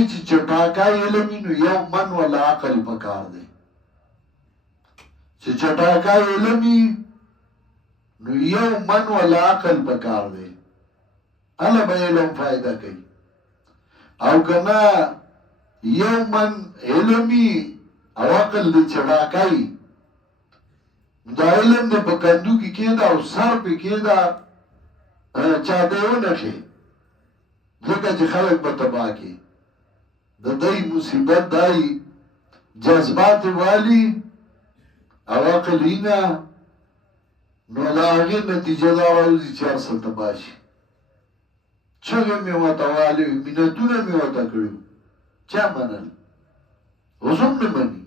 وی چې چټاکای علمي نو یو من ولا عقل پکار دی چې چټاکای علمي نو یو من ولا عقل پکار دی الا به علم فائدہ کوي او کنا یو من علمي او عقل دی چټاکای دا علم دی په کندو کې کېدا او سر په کېدا چا دیو نشي ځکه چې خلک به تباه کی د دې مصیبت دای جذبات والی او عقلینا نو لاغی نتیجه دا راوزی چار سلطه باشی چگه میوتا والی منتونه میوتا کریو چا منل حضم نمانی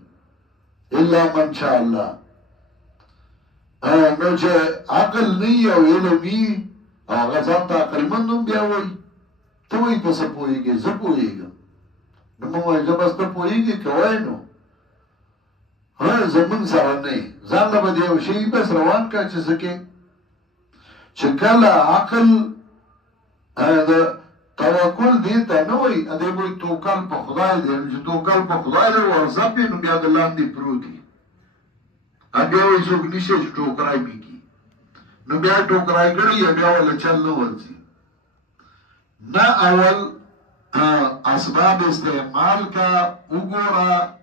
الا من شاء اللہ نو چه عقل نی او علمی او غزان تا عقل مندم بیاوی توی پس پوئیگی زپوئیگم نمو زبست پوئیگی کوئی نو زمون سره نه ځان له بده یو شی بس روان کا چې سکے چې کله عقل دا توکل دې ته نه وي ا دې وي توکل په خدای دې چې توکل په خدای دې ورځي نو بیا د لاندې پروتي ا بیا وي څوک نشي چې ټوکرای میږي نو بیا ټوکرای کړی بیا ول چل نه ورځي نه اول اسباب استعمال کا وګورا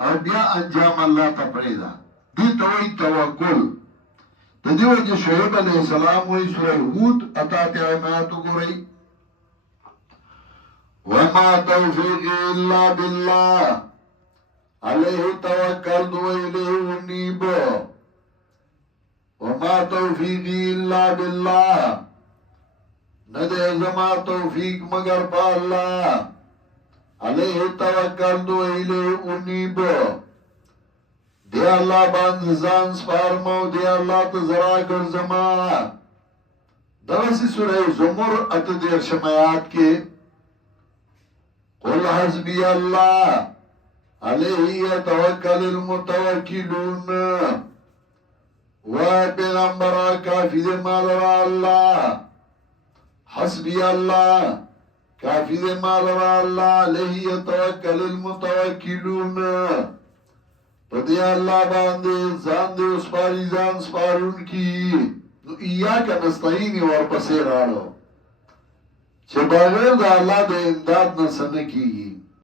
او بیا انجام الله ته پریدا دې توي توکل د دې وجه شعیب علیہ السلام وی سورہ هود اتا ته آیات وګورئ وما توفیق الا بالله علیه توکلت والیه انیب وما توفیق الا بالله ندې زما توفیق مگر په الله علیه توکلت و الیه انیب دی الله باندې ځان سپارمو دی الله ته زرا ګرځما دغسی سورہ زمر اته دیر شمایات کې قل حسبی الله علیه یتوکل المتوکلون و پیغمبر کافی دی مال را الله حسبی الله کافی دے مال را اللہ علیہ یتوکل المتوکلون پدی اللہ باندے زان دے اس پاری زان سپارون کی نو ایاکا نستعینی ورپسی راڑو چه بغیر دا اللہ دے امداد نسنکی گی